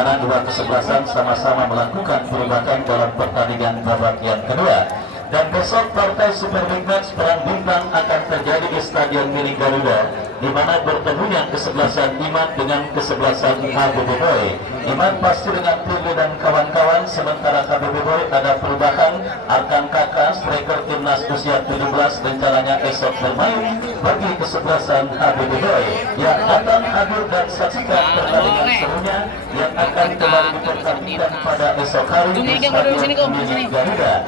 Karena dua kesebelasan sama-sama melakukan perubahan dalam pertandingan babak yang kedua. Dan besok partai Super Big Match perang bintang akan terjadi di Stadion Milik Garuda, di mana bertemunya kesebelasan Iman dengan kesebelasan HBB Boy. Iman pasti dengan Tili dan kawan-kawan, sementara HBB Boy ada perubahan. Arkan Kakak, striker timnas usia 17, rencananya esok bermain bagi kesebelasan HBB Boy. Yang datang hadir dan saksikan pertandingan serunya yang akan kembali dipertandingkan pada esok hari di Stadion Milik Garuda.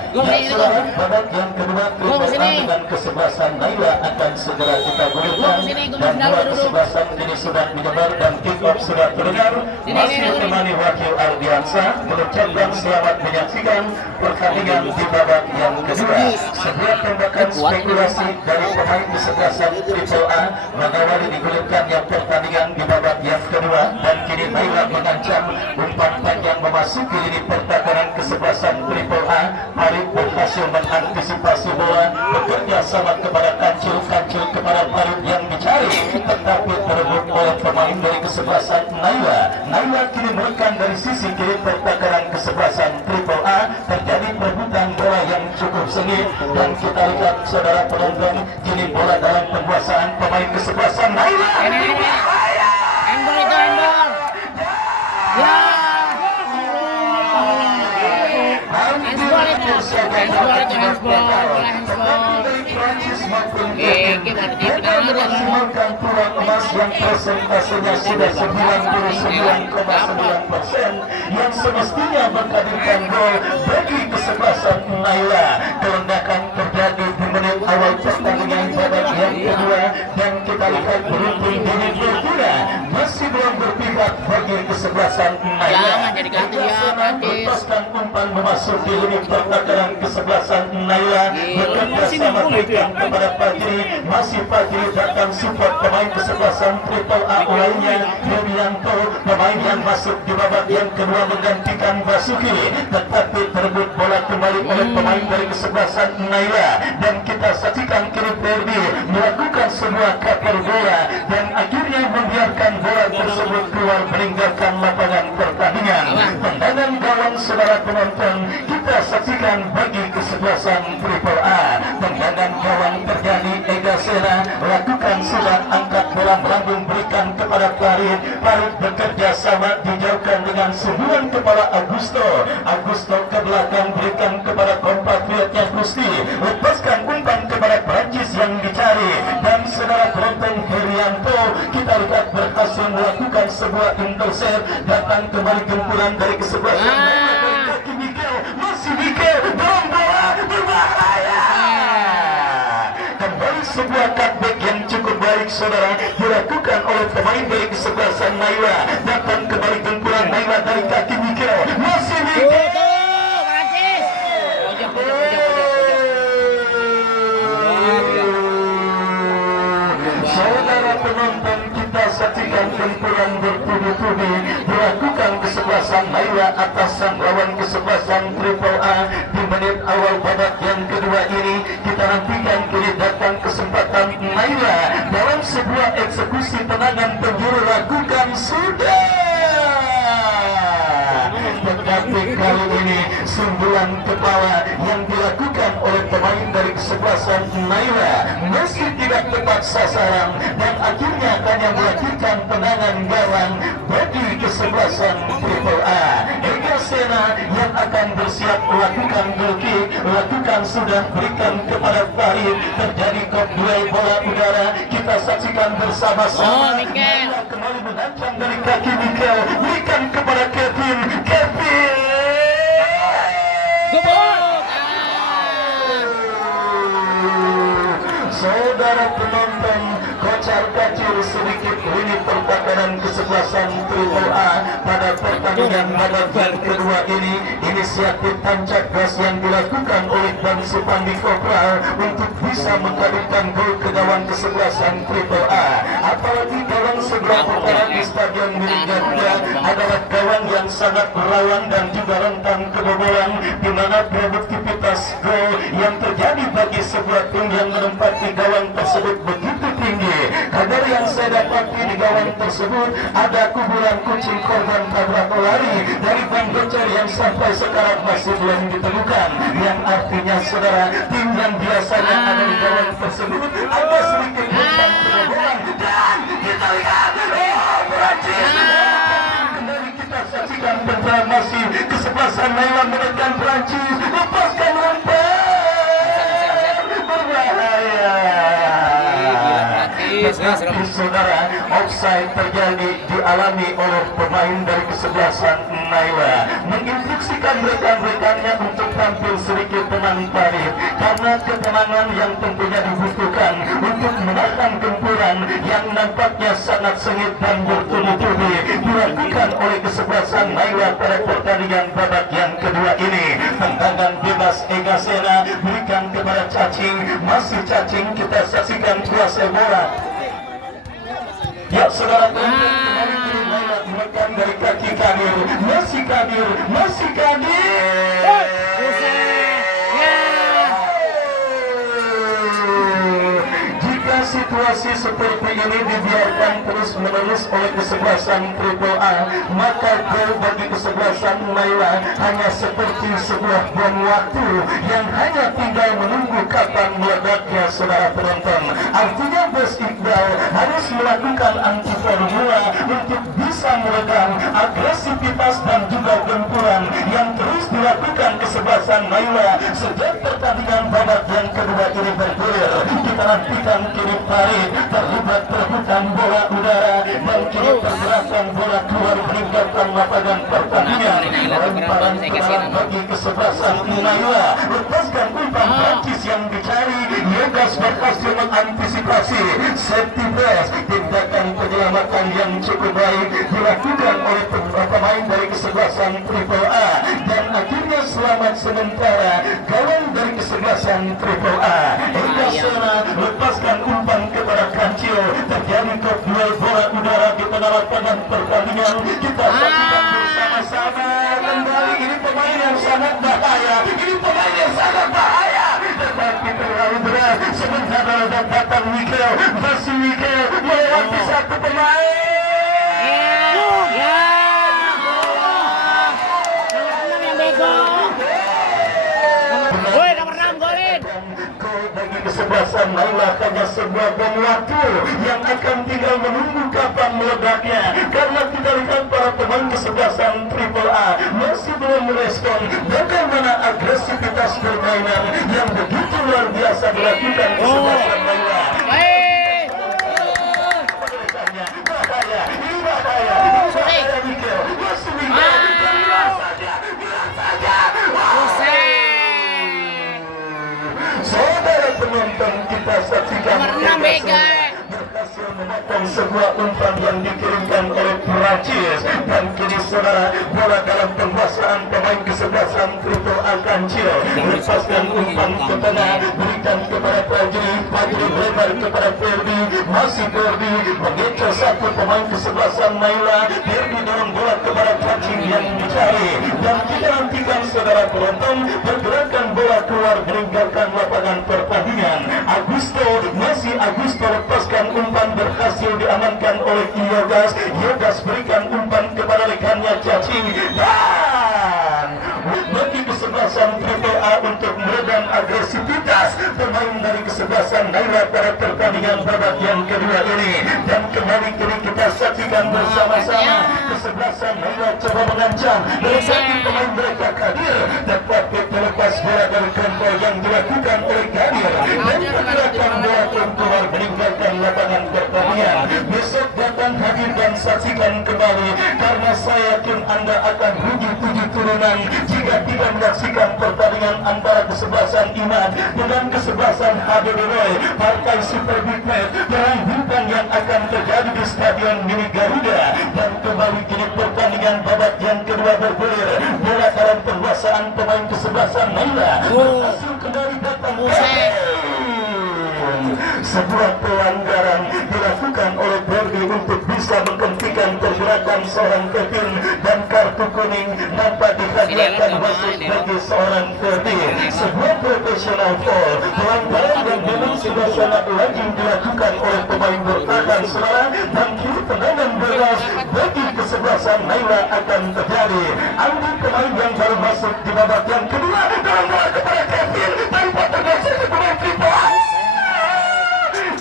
Babak yang kedua dengan kesebelasan Naila akan segera kita gulirkan, dan dua kesebelasan ini sudah menyebar dan kick off sudah terdengar. Masih ditemani Wakil Ardiansa mengucapkan selamat menyaksikan pertandingan di babak yang kedua. Sebuah tembakan spekulasi dari pemain kesebelasan Triple A mengawali digulirkannya pertandingan di babak yang kedua, dan kini Naila mengancam umpan panjang memasuki lini pertahanan kesebelasan Triple A. Arif berhasil mengantisipasi bola, bekerja sama kepada Kancil kepada Farid yang dicari, tetapi terebut oleh pemain dari kesebelasan Naila. Naila kini merekam dari sisi kiri pertahanan kesebelasan Triple A. Terjadi perebutan bola yang cukup sengit, dan kita lihat saudara penonton, kini bola dalam penguasaan pemain kesebelasan Naila. Handball itu handball. Ya. Memaksimalkan peluang emas yang persentasenya sudah 99,9%, yang semestinya menghadirkan gol bagi kesebelasan Naila. Kelendakan terjadi di menit awal pertandingan babak yang kedua, dan kita lihat beruntung ini berguna masih belum berpihak bagi kesebelasan Naila. Melepaskan umpan memasuki lini pertahanan kesebelasan Naila, bekerja sama berikan kepada Fajri. Masih Fajri datang support pemain kesebelasan Triple A lainnya, Yulianto, pemain yang masuk di babak yang kedua menggantikan Basuki, tetapi terebut bola kembali oleh pemain dari kesebelasan Naila. Dan kita saksikan kini Ferdi melakukan sebuah cover bola, dan akhirnya membiarkan bola tersebut keluar meninggalkan lapangan pertandingan. Tendangan gawang saudara penonton kita saksikan bagi kesebelasan Triple A. Tendangan gawang terjadi, Ega Sena lakukan sudah, angkat bola melambung berikan kepada Farid. Farid bekerja sama dijauhkan dengan sundulan kepala Augusto ke belakang berikan kepada kompatriotnya Gusti, lepaskan umpan kepada Prancis yang dicari, dan saudara penonton Herianto kita lihat berhasil melakukan sebuah intercept. Datang kembali gempuran dari kesebelasan kaki Mikel, masih Mikel dalam bola berbahaya. Kembali sebuah cutback yang cukup baik saudara dilakukan oleh pemain dari kesebelasan Naila. Datang kembali gempuran Naila dari kaki Mikel, masih Mikel. Saudara penonton kita saksikan gempuran bertubi-tubi dilakukan kesebelasan Naila atas sang lawan kesebelasan Triple A di menit awal babak yang kedua ini. Kita nantikan kini datang kesempatan Naila dalam sebuah eksekusi tendangan penjuru, lakukan sudah, tetapi kali ini sundulan kepala yang dilakukan oleh pemain dari kesebelasan Naila masih tidak tepat sasaran, dan akhirnya hanya melahirkan tendangan gawang bagi kesebelasan Triple A. Ega Sena yang akan bersiap melakukan goal kick, lakukan sudah, berikan kepada Farid. Terjadi kop duel bola udara, kita saksikan bersama-sama. Naila kembali mengancam dari kaki Mikel, berikan kepada Kevin. Saudara penonton, kocar kacir sedikit lini pertahanan kesebelasan Triple A pada pertandingan babak yang kedua ini. Inisiatif tancap gas yang dilakukan oleh Bang Supandi Kopral untuk bisa menghadirkan gol ke gawang kesebelasan Triple A. Apalagi gawang sebelah utara di Stadion Milik Garuda adalah gawang yang sangat rawan dan juga rentan kebobolan, di mana produktivitas gol yang terjadi bagi sebuah tim yang menempati gawang tersebut begitu tinggi. Kabar yang saya dapati di gawang tersebut ada kuburan kucing korban tabrak lari dari Bang Bocer yang sampai sekarang masih belum ditemukan, yang artinya saudara, tim yang biasanya ada di gawang tersebut ada sedikit hutang kebobolan. Dan kita lihat Perancis kembali kita saksikan proklamasi kesebelasan Nailah menekan Perancis, lepaskan umpan berbahaya. Tetapi saudara, offside terjadi dialami oleh pemain dari kesebelasan Naila, menginstruksikan rekan-rekannya untuk tampil sedikit tenang parit karena ketenangan yang tentunya dibutuhkan untuk menahan gempuran yang nampaknya sangat sengit dan bertubi-tubi dilakukan oleh kesebelasan Naila pada pertandingan babak yang kedua ini. Tendangan bebas Ega Sena berikan kepada Cacing, masih Cacing, kita saksikan kuasa bola. Ya saudara, kembali kiri Naila menekan dari kaki Kadir, masih Kadir, masih Kadir. Jika situasi seperti ini dibiarkan terus-menerus oleh kesebelasan Triple A, maka gol bagi kesebelasan Naila hanya seperti sebuah bom waktu yang hanya tinggal menunggu kapan meledaknya saudara penonton. Artinya Bos Iqbal harus melakukan anti formula untuk bisa meredam agresivitas dan juga gempuran yang terus dilakukan kesebelasan Naila sejak pertandingan babak yang kedua ini bergulir. Kita nantikan kini Farid terlibat perebutan bola udara dan kini pergerakan bola keluar meninggalkan lapangan pertandingan. Lemparan keras bagi kesebelasan Naila, lepaskan umpan Prancis yang dicari. Yogas berhasil mengantisipasi safety first, tindakan penyelamatan yang cukup baik dilakukan oleh pemain dari kesebelasan Triple A, dan akhirnya selamat sementara gawang dari kesebelasan Triple A. Ega Sena lepaskan umpan kepada Kancil, terjadi duel bola udara di tengah lapangan pertandingan. Kita saksikan bersama-sama kembali. Ini pemain yang sangat bahaya, ini pemain yang sangat bahaya, tetapi terlalu berat. Sementara datang Mikel, masih Mikel melewati satu pemain. Bagi kesebelasan Naila hanya sebuah bom waktu yang akan tinggal menunggu kapan meledaknya, karena kita lihat para pemain kesebelasan Triple A masih belum merespon bagaimana agresivitas permainan yang begitu luar biasa dilakukan kesebelasan Naila. Bahaya, ini bahaya, Mikel, masih Mikel, bilang saja. Saudara penonton, kita saksikan berhasil memotong sebuah umpan yang dikirimkan oleh Perancis, dan kini saudara, bola dalam penguasaan pemain kesebelasan Triple A Kancil. Lepaskan umpan ke tengah, berikan kepada Fajri lebar kepada Ferdi, masih Ferdi mengecoh satu pemain kesebelasan Naila. Ferdi dorong bola kepada Cacing yang dicari, dan kita nantikan saudara penonton pergerakan bola keluar meninggalkan lapangan pertandingan. Augusto lepaskan umpan, berhasil diamankan oleh Yogas berikan umpan kepada rekannya Cacing, dan bagi kesebelasan Triple A untuk meredam agresivitas pemain dari kesebelasan Naila pada pertandingan babak yang kedua ini. Dan kembali kini kita saksikan bersama-sama kesebelasan Naila coba mengancam dari satu pemain mereka Kadir, tetapi terlepas bola dari kontrol yang dilakukan oleh Kadir dan pergerakan bola keluar meninggalkan lapangan pertandingan. Besok datang hadir dan saksikan kembali, karena saya yakin Anda akan rugi 7 turunan jika tidak menyaksikan pertandingan antara kesebelasan Iman dengan kesebelasan HBD Roy, partai Super Big Match, perang bintang yang akan terjadi di Stadion Mini Garuda. Dan kembali kini pertandingan babak yang kedua bergulir, bola dalam penguasaan pemain kesebelasan Naila berhasil kembali datang. Sebuah pelanggaran dilakukan oleh Ferdi untuk bisa menghentikan pergerakan seorang Kevin, dan kartu kuning nampak dihadiahkan wasit bagi seorang Ferdi. Sebuah profesional foul, pelanggaran yang memang sudah sangat lazim dilakukan oleh pemain bertahan saudara, dan kini kesebelasan Naila akan terjadi. Andi pemain yang baru masuk di babak yang kedua dalam bola kepada Kevin tanpa tergeser ke pemain Triple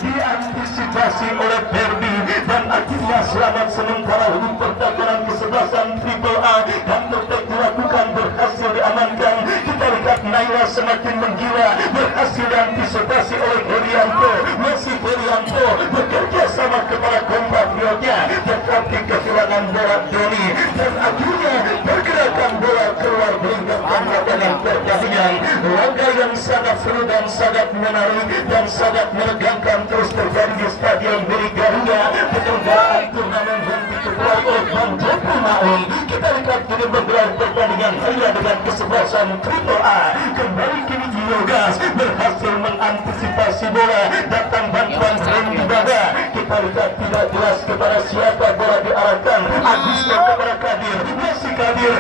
diantisipasi oleh Ferdi dan akhirnya selamat sementara untuk perdagangan kesebelasan Triple A dan tetap dilakukan berhasil diamankan. Kita lihat Naila semakin menggila berhasil diantisipasi oleh Herianto. Masih Herianto bekerja sama kepada kompatriotnya tetapi kehilangan bola Doni dan akhirnya pergerakan bola keluar meninggalkan lapangan pertandingan. Laga yang sangat seru dan sangat menarik dan sangat menegangkan terus terjadi di Stadion milik Garuda. Penyelenggaraan turnamen yang diketuai oleh Bang Joko Maung. Kita lihat kini menggelar pertandingan hanya dengan kesebelasan Triple A. Kembali kini Yogas berhasil mengantisipasi bola. Datang bantuan Randy Bada. Kita lihat tidak jelas kepada siapa bola diarahkan. Agustus kepada Kadir. Masih Kadir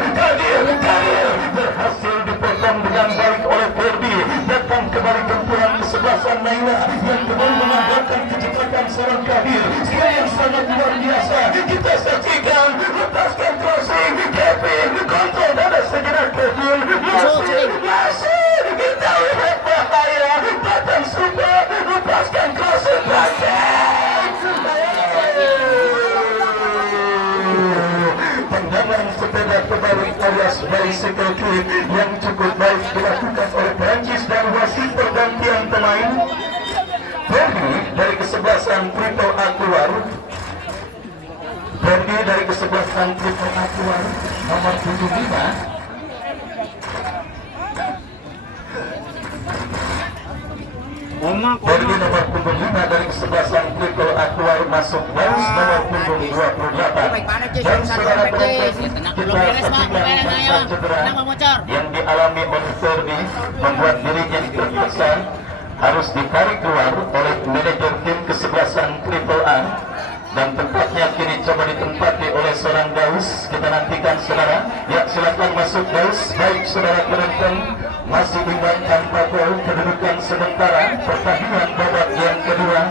berhasil dipotong dengan baik oleh Ferdi. Datang kembali gempuran kesebelasan Naila yang kembali mengandalkan kecepatan seorang Kadir yang sangat luar biasa. Kita saksikan lepaskan crossing Kevin kontrol dada sejenak Kevin masih kita lihat bahaya datang super lepaskan crossing tendangan sepeda kebalik alias bicycle kick yang cukup baik dilakukan oleh Prancis dan wasit pergantian pemain. Ferdi dari kesebelasan Triple A keluar. Ferdi dari kesebelasan Triple A keluar nomor 75. Ferdi nomor 25 dari kesebelasan Triple A keluar masuk garis nomor punggung 28. Dan saudara penonton kita saksikan cedera yang dialami oleh Ferdi membuat dirinya terpaksa harus ditarik keluar oleh manajer tim kesebelasan Triple A dan tempatnya kini coba ditempati oleh seorang Daus. Kita nantikan saudara. Ya, silakan masuk Daus. Baik saudara penonton, masih imbang tanpa gol kedudukan sementara pertandingan babak yang kedua.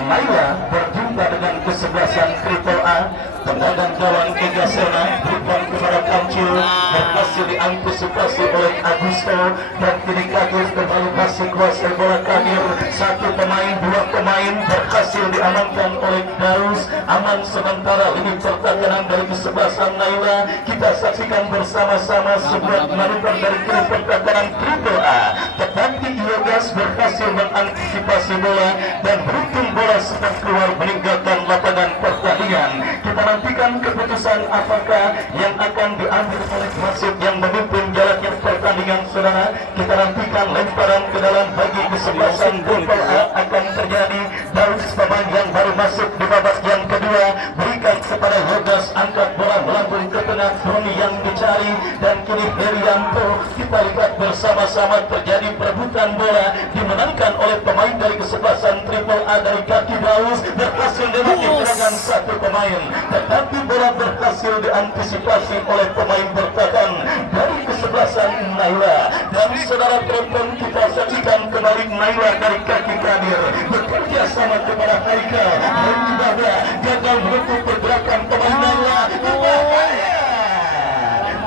Naila berjumpa dengan kesebelasan Triple A. Tendangan gawang Ega Sena berikan kepada Kancil berhasil diantisipasi oleh Agusto dan kini Kadir kembali masih kuasai bola Kadir. Satu pemain, dua pemain berhasil diamankan oleh Daus. Aman sementara ini pertahanan dari kesebelasan Naila. Kita saksikan bersama-sama sebuah manuver dari kiri pertahanan Triple A. Tetapi Yogas berhasil mengantisipasi bola dan beruntung bola sempat keluar meninggalkan lapangan pertandingan. Kita nantikan keputusan apakah yang akan diambil oleh wasit yang memimpin jalannya pertandingan saudara. Kita nantikan lemparan ke dalam bagi kesebelasan Triple A akan terjadi. Daus pemain yang baru masuk di babak yang kedua berikan kepada Yogas, angkat bola melambung ke tengah Doni yang dicari dan kini Herianto. Kita lihat bersama-sama terjadi perebutan bola dimenangkan oleh pemain dari kesebelasan Triple A dari kaki Daus berhasil dilewati serangan satu pemain tetapi bola berhasil diantisipasi oleh pemain bertahan dari kesebelasan Naila. Dan saudara penonton kita saksikan kembali Naila dari kaki Kadir bekerja sama kepada Haikal dan juga gagal menutup pergerakan pemain Naila.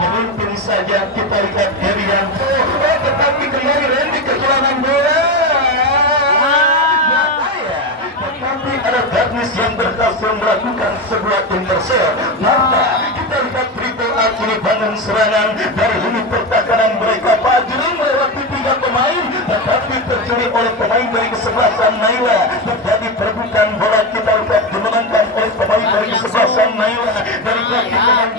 Mungkin saja kita lihat Herianto tetapi kembali Randy kehilangan bola. Ada Darnis yang berhasil melakukan sebuah intercept. Maka kita lihat Triple A kini bangun serangan dari lini pertahanan mereka. Fajri melewati 3 pemain tetapi tercuri oleh pemain dari kesebelasan Naila. Terjadi perebutan bola, kita lihat dimenangkan oleh pemain dari kesebelasan Naila. Dari kaki kanan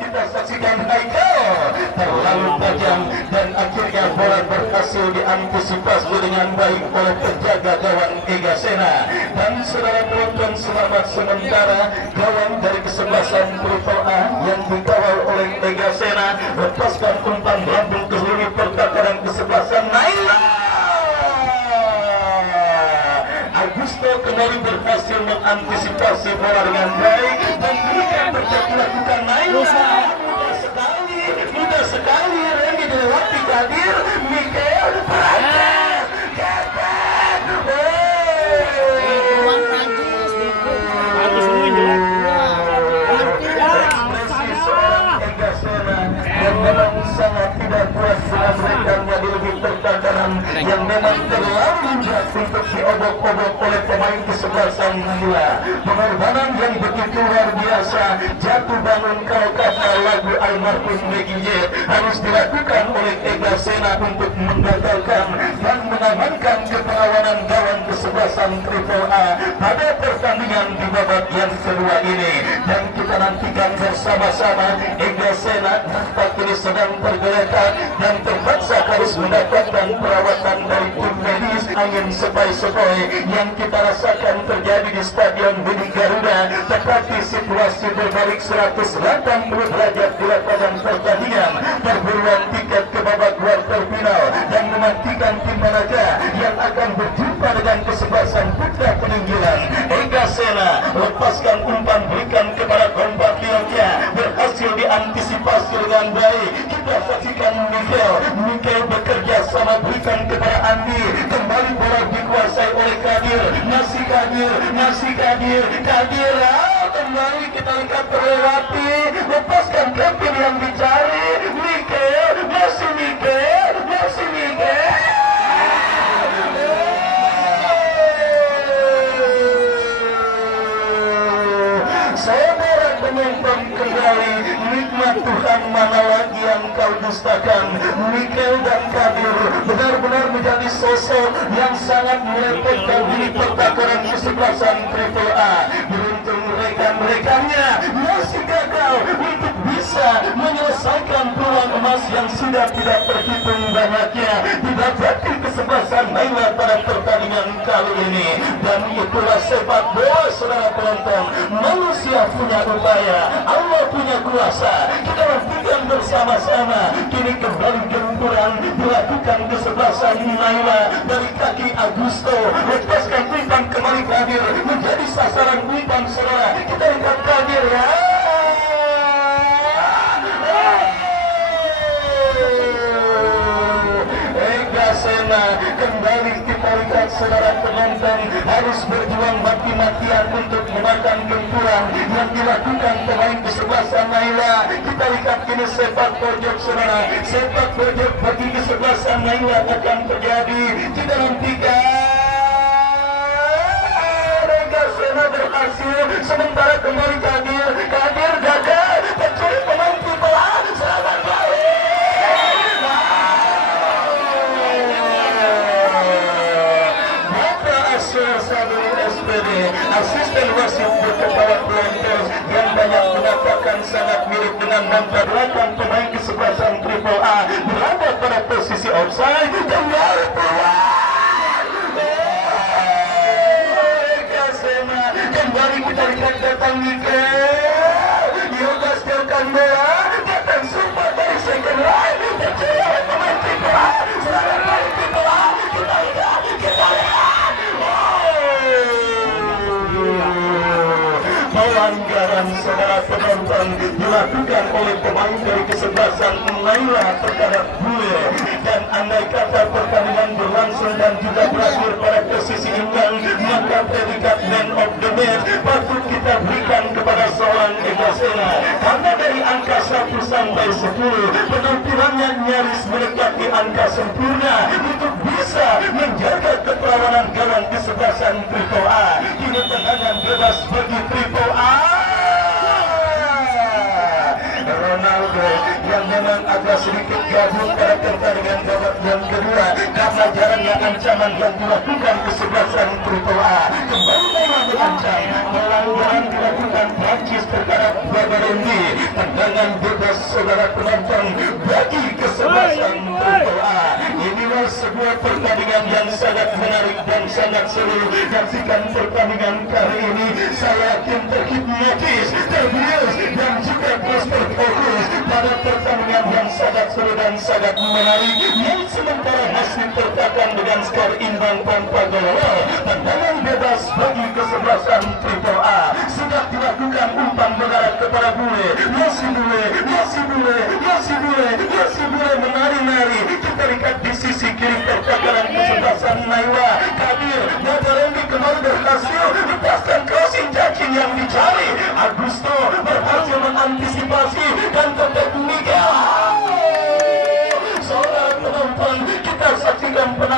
kita saksikan Haikal terlalu tajam dan akhirnya bola berhasil diantisipasi dengan baik oleh penjaga gawang Ega Sena. Dan saudara penonton selamat sementara gawang dari kesebelasan Triple A yang dikawal oleh Ega Sena lepaskan umpan lambung ke lini pertahanan kesebelasan Naila. Augusto kembali berhasil mengantisipasi bola dengan baik dan berikan terjadi lakukan Naila. Mudah sekali Randy dilewati Kadir Mikael Prancis Kevin. tidak puas dengan rekannya di lebih pertandingan yang memang terlalu jahat untuk diobok-obok oleh pemain kesebelasan Nila. Pengorbanan yang begitu luar biasa, jatuh bangun kalau kata lagu almarhum Megije harus dilakukan oleh Ega Sena untuk menggagalkan dan mengamankan keperawanan kawan kesebelasan Triple A pada pertandingan di babak yang kedua ini. Dan kita nantikan bersama-sama. Ega Sena nampak ini sedang tergeletak dan terpaksa harus mendapatkan perawatan dari tim medis. Angin sepoi-sepoi yang kita rasakan terjadi di Stadion Budi Garuda, tetapi situasi berbalik 180 derajat di lapangan pertandingan. Perburuan tiket ke babak quarter final dan memastikan tim manakah yang akan berjumpa dengan kesebelasan putra peninggalan. Ega Sena lepaskan umpan, berikan kepada kompatriotnya, berhasil diantisipasi dengan baik. Kita saksikan Mikel bekerja sama, berikan kepada Andi, kembali bola dikuasai oleh Kadir, Kadir, kembali kita lihat terlewati, lepaskan Kevin yang dicari, Mikel, masih Mikel. Saudara penonton kembali, nikmat Tuhan mana lagi yang kau dustakan. Mikel dan Kadir benar-benar menjadi sosok yang sangat merepotkan di pertakaran kesebelasan Triple A. Beruntung rekan-rekannya masih gagal untuk bisa menyelesaikan peluang emas yang sudah tidak terhitung banyaknya didapati kesebelasan Naila pada pertandingan kali ini. Dan itulah sepak bola, saudara penonton. Manusia punya upaya, Allah punya kuasa. Kita lakukan bersama-sama. Kini kembali gempuran dilakukan kesebelasan Naila dari kaki Agusto, lepaskan umpan kembali Kadir, menjadi sasaran umpan saudara. Kita lihat Kadir ya. Ega Sena kembali kita lihat saudara penonton harus berjuang mati-matian untuk memakan gempuran yang dilakukan pemain kesebelasan Naila. Kita lihat ini sepak pojok saudara, sepak pojok bagi kesebelasan Naila akan terjadi. Kita nantikan Ega Sena berhasil, sementara kembali Kadir gagal mencuri pemain Triple A. Selamat kali. Asisten wasit berkepala pelontos yang banyak mengatakan sangat mirip dengan bangsa belakang pemain kesebelasan Triple A berada pada posisi offside dan baru keluar. Ega Sena kembali kita lihat datang Mikel, Yoga setelkan bola, datang support dari second line, tercuri oleh pemain Triple A. Serangan dari Triple A, kita lihat. Pelanggaran saudara penonton dilakukan oleh pemain dari kesebelasan Naila terhadap Bule. Dan andai kata pertandingan berlangsung dan juga berakhir pada posisi imbang, maka predikat man of the match patut kita berikan kepada seorang Ega Sena, karena dari angka 1 sampai 10 penampilannya nyaris mendekati angka sempurna untuk bisa menjaga keperawanan kawan kesebelasan Triple A. Kini tendangan bebas bagi Triple A. Ronaldo yang memang agak sedikit gabung pada pertandingan babak yang kedua karena jarangnya ancaman yang dilakukan kesebelasan Triple A. Kembali mengancam, pelanggaran dilakukan Prancis terhadap Babarendi. Tendangan bebas saudara penonton bagi kesebelasan Triple A. Inilah sebuah pertandingan yang sangat menarik dan sangat seru. Saksikan pertandingan kali ini, saya yakin terhipnotis, terbius dan juga terus terfokus pada pertandingan yang sangat seru dan sangat menarik. Yang sementara hasil tertakan dengan skor imbang tanpa gol. Tendangan bebas bagi kesebelasan Triple A. Sudah dilakukan umpan mengarah kepada Bule. Masih Bule menari-nari. Kita lihat di sisi kiri pertakaran kesebelasan Naila. Kadir Babarendi kembali berhasil lepaskan crossing cacing yang dicari. Agusto berhasil mengantisipasi dan tetap Miguel.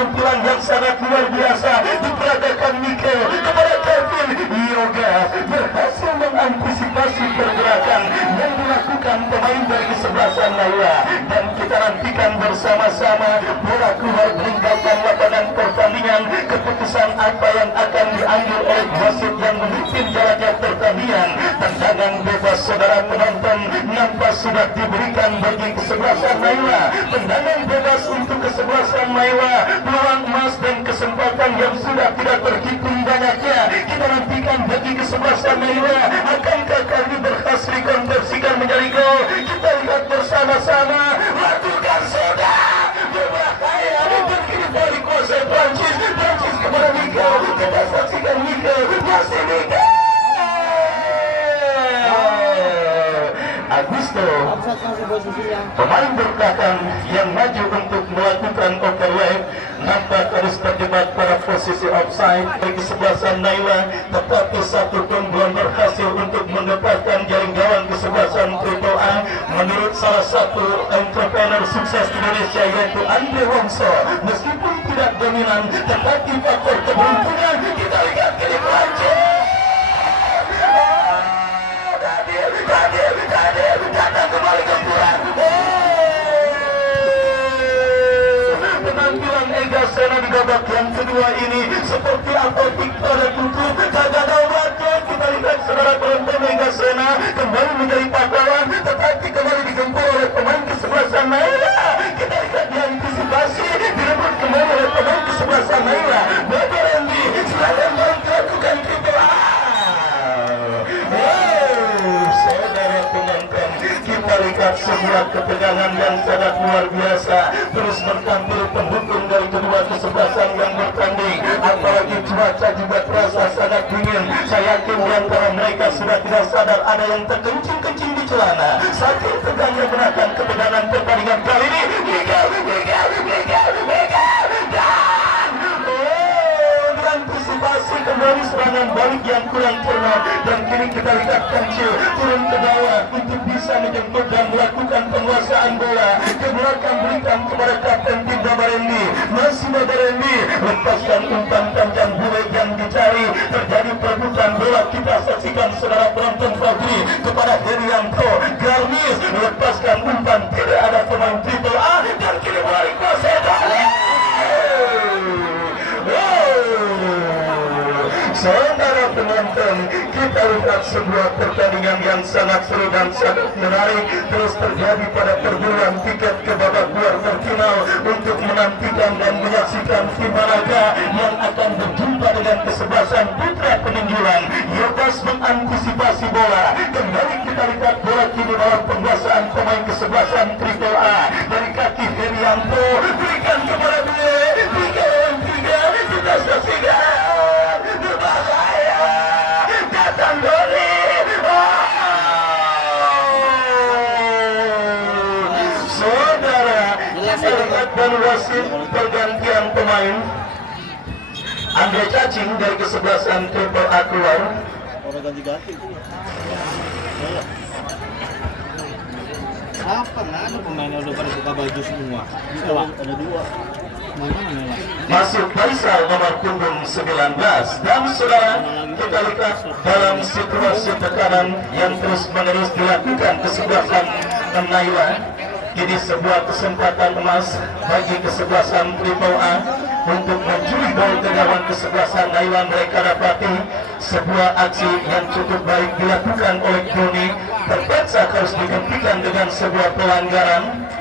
penampilan yang sangat luar biasa diperagakan Mikael kepada Kevin Yoga berhasil mengantisipasi pergerakan yang dilakukan pemain dari kesebelasan Naila, dan kita nantikan bersama-sama bola keluar meninggalkan lapangan pertandingan. Keputusan apa yang akan diambil oleh wasit yang memimpin jalannya pertandingan. Tendangan bebas saudara penonton nampak sudah diberikan bagi kesebelasan Naila. Tendangan bebas untuk kesebelasan Naila, peluang emas dan kesempatan yang sudah tidak terhitung banyaknya kita nantikan bagi kesebelasan Naila. Akankah kali ini berhasil dikonversikan menjadi gol? Kita lihat bersama-sama. Lakukan sudah berbahaya dan kini dari kuasa Prancis kepada Mikael. Kita saksikan Mikael, masih Mikael Agusto, pemain bertahan yang maju untuk melakukan overlap, nampak harus terjebak pada posisi offside dari kesebelasan Naila, tetapi satu pun belum berhasil untuk mendapatkan jaring gawang kesebelasan Triple A. Menurut salah satu entrepreneur sukses Indonesia yaitu Andre Wongso, meskipun tidak dominan tetapi faktor keberuntungan kita lihat kini Prancis datang kembali ke pulang. Penampilan Ega Sena di babak yang kedua ini seperti apa Victor tutup kagak ada obatnya. Kita lihat saudara penonton, Ega Sena kembali menjadi pahlawan tetapi kembali digempur oleh pemain kesebelasan Naila. Kita lihat diantisipasi direbut kembali oleh pemain kesebelasan Naila. Bebe Randy silahkan melakukan triple A. Kita lihat sebuah ketegangan yang sangat luar biasa terus bertampil pendukung dari kedua kesebelasan yang bertanding, apalagi cuaca juga terasa sangat dingin. Saya yakin di antara mereka sudah tidak sadar ada yang terkencing-kencing di celana. Saking tegangnya menahan ketegangan pertandingan kali ini. Mikael dan antisipasi kembali serangan balik yang kurang cermat, dan kini kita lihat Kancil turun ke bawah untuk bisa menjemput dan melakukan penguasaan bola ke belakang, berikan kepada kapten tim Babarendi. Masih Babarendi lepaskan umpan panjang bule yang dicari, terjadi perebutan bola. Kita saksikan saudara penonton Fabri kepada Herianto. Garnis melepaskan umpan, tidak ada pemain Triple A dan kini balik kuasa. Saudara penonton, kita lihat sebuah pertandingan yang sangat seru dan sangat menarik terus terjadi pada perburuan tiket ke babak kuarter final untuk menantikan dan menyaksikan tim manakah yang akan berjumpa dengan kesebelasan Putra Peninggalan. Yobas mengantisipasi bola, kembali kita lihat bola kini dalam penguasaan pemain kesebelasan Triple A dari kaki Herianto, berikan kepada Bule, 3 kita saksikan. Dan wasit pergantian pemain Andre Cacing dari kesebelasan Triple A keluar. Orang ganti-ganti itu. Apa nggak ada pemainnya udah pada buka baju semua? Ada dua. Masuk Faisal nomor punggung 19. Dan saudara, kita lihat dalam situasi tekanan yang terus menerus dilakukan kesebelasan Naila. Ini sebuah kesempatan emas bagi kesebelasan Triple A untuk mencuri gol ke gawang kesebelasan Naila. Mereka dapati sebuah aksi yang cukup baik dilakukan oleh Doni, terpaksa harus dihentikan dengan sebuah pelanggaran.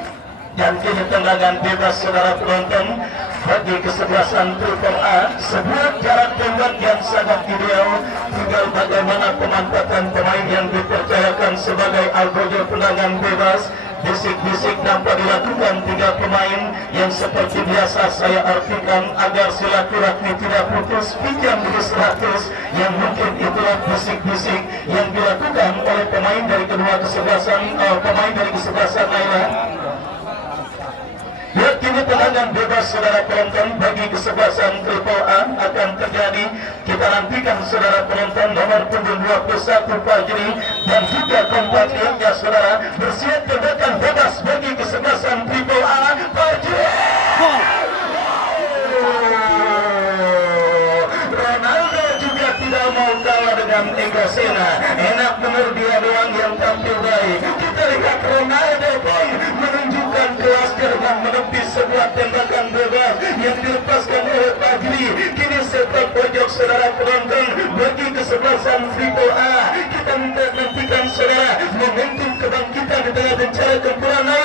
Dan kini tendangan bebas saudara penonton bagi kesebelasan Triple A, sebuah jarak tembak yang sangat ideal. Tinggal bagaimana pemanfaatan pemain yang dipercayakan sebagai algojo tendangan bebas. Bisik-bisik dapat dilakukan 3 pemain yang seperti biasa saya artikan agar silaturahmi tidak putus, pinjam dulu 100, yang mungkin itulah bisik-bisik yang dilakukan oleh pemain dari kedua kesebelasan Naila. Lihat kini tendangan bebas saudara penonton bagi kesebelasan Triple A akan terjadi. Kita nantikan saudara penonton nomor punggung 21 Fajri dan juga kompatriotnya saudara bersiap tendangan bebas bagi kesebelasan Triple A Fajri. kita lihat Ronaldo pun menunjukkan kelas dengan menepis sebuah tembakan bebas yang dilepaskan oleh Fajri. Kini sepak pojok saudara penonton bagi kesebelasan Frito A. Kita minta nantikan saudara momentum kebangkitan di tengah bencana kekurangan.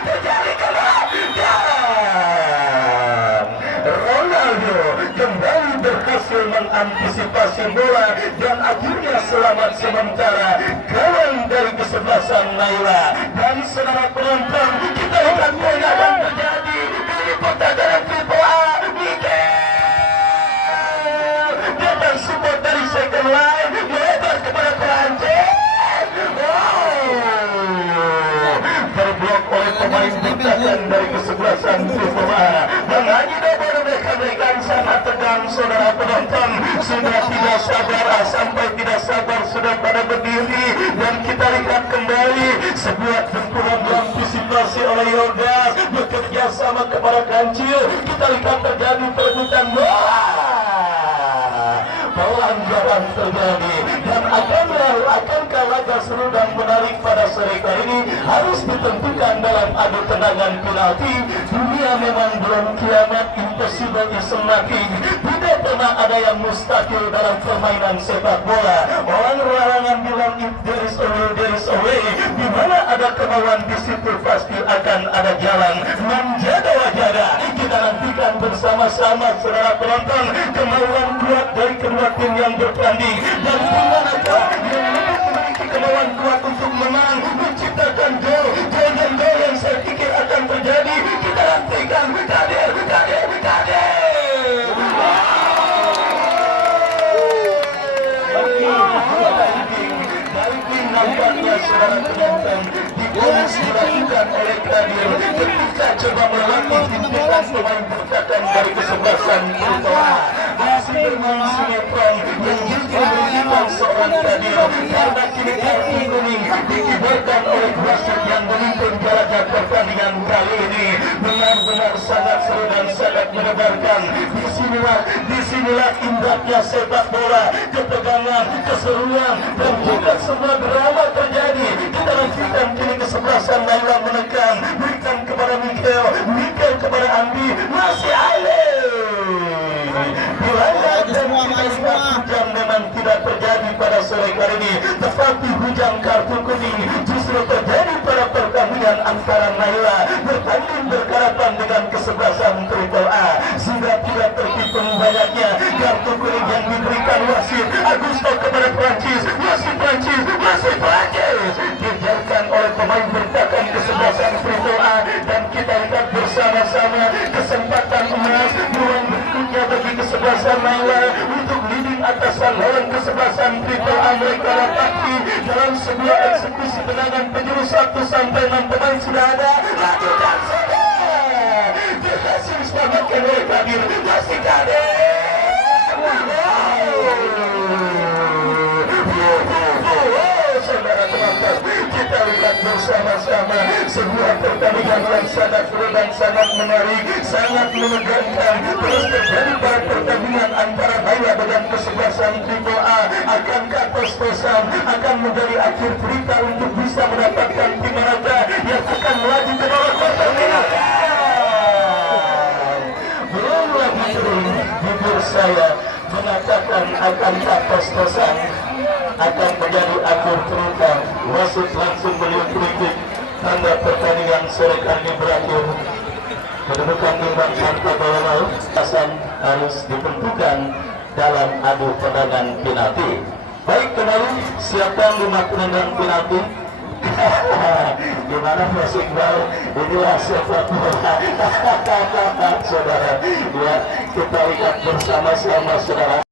Terjadi Ronaldo kembali berhasil mengantisipasi bola dan akhirnya selamat sementara kawan dari kesebelasan Naila. Dan saudara penonton, kita lihat poin yang terjadi di pertandingan Frito A. Miguel dan support dari second line melebar kepada Perancis. Terblok oleh pemain bertahan dari kesebelasan Frito A. Mengaji double mereka berikan sangat tegang saudara penonton. Sudah tidak sabar, sampai tidak sabar sudah pada berdiri. Dan kita lihat kembali sebuah tempuran diantisipasi oleh Yordas bekerja sama kepada Kancil. Kita lihat terjadi perebutan bola. Pelanggaran terjadi dan akankah laga seru dan menarik pada sore kali ini harus ditentukan dalam adu tendangan penalti. Dunia memang belum kiamat, impossible is nothing. Tidak pernah ada yang mustahil dalam permainan sepak bola. Orang larangan bilang if there is a will, there is a way. Di mana ada kemauan di situ pasti akan ada jalan. Menjaga wajada. Kita nantikan bersama-sama saudara penonton kemauan kuat dari kedua tim yang bertanding dan dimanakah yang memiliki kemauan kuat untuk menang menciptakan gol yang saya pikir akan terjadi. Kita nantikan kader nampaknya saudara penonton dibolos dilakukan oleh Kadir ketika coba melewati tindakan pemain bertahan dari kesebelasan Frito A. Masih bermain sinetron yang juga merugikan seorang Kadir karena kini kartu kuning dikibarkan oleh wasit yang memimpin jalannya pertandingan kali ini. Benar-benar sangat seru dan sangat mendebarkan. Disinilah indahnya sepak bola, ketegangan, keseruan dan juga semua drama terjadi. Kita nantikan kini kesebelasan Naila menekan, berikan kepada Miguel kepada Andi, masih Ale. Hujan memang tidak terjadi pada sore kali ini, tetapi hujan kartu kuning justru terjadi pada pertandingan antara Naila bertanding berhadapan dengan kesebelasan Frito A. Sudah tidak terhitung banyaknya kartu kuning yang diberikan wasit Augusto kepada Prancis. Masih Prancis dibiarkan oleh pemain bertahan kesebelasan Frito A. Dan kita lihat bersama-sama kesempatan emas ruang berikutnya bagi kesebelasan Naila untuk leading atasan lawan kesebelasan Frito A. Mereka lataki dalam sebuah eksekusi tendangan penjuru 1 sampai 6 pemain sudah ada. Lakukan saja berhasil diselamatkan oleh Kadir. Masih Kadir. Saudara penonton, kita lihat bersama-sama sebuah pertandingan yang sangat seru dan sangat menarik, sangat menegangkan. Terus terjadi pada pertandingan antara Naila dengan kesebelasan Frito A. Akankah tos-tosan akan menjadi akhir cerita untuk bisa mendapatkan tim manakah yang akan melaju ke babak pertandingan? Belum lagi sering jujur saya mengatakan akankah tos-tosan akan menjadi akhir cerita. Wasit langsung beliau kritik tanda pertandingan sore kali ini berakhir. Kedudukan imbang tanpa gol, Hasan harus ditentukan dalam adu tendangan penalti. Baik, kembali siapkan 5 tendangan penalti. Gimana Mas Iqbal? Inilah sepak bola. Saudara, ya kita lihat bersama-sama saudara.